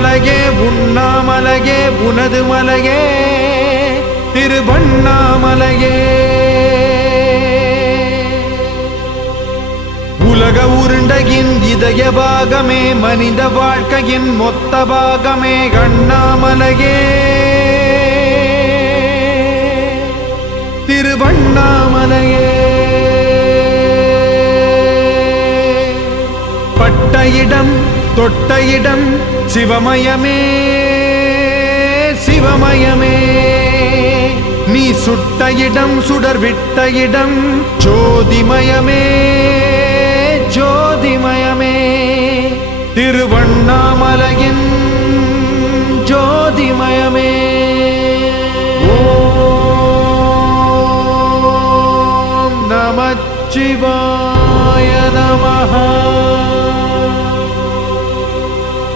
உண்ணாமலையே உண்ணாமலையே உனது மலையே திருவண்ணாமலையே. உலக உருண்டையின் இதய பாகமே மனித வாழ்க்கையின் மொத்த பாகமே அண்ணாமலையே திருவண்ணாமலையே. பட்ட இடம் தொட்ட இடம் சிவமயமே சிவமயமே. நீ சுட்ட இடம் சுடர் விட்ட இடம் ஜோதிமயமே ஜோதிமயமே. திருவண்ணாமலையின் ஜோதிமயமே. ஓம் நமச்சிவாய.